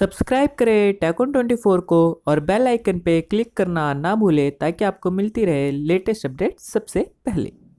Subscribe करें टैकन24 को और बेल आइकन पे क्लिक करना ना भूलें ताकि आपको मिलती रहे लेटेस्ट अपडेट सबसे पहले।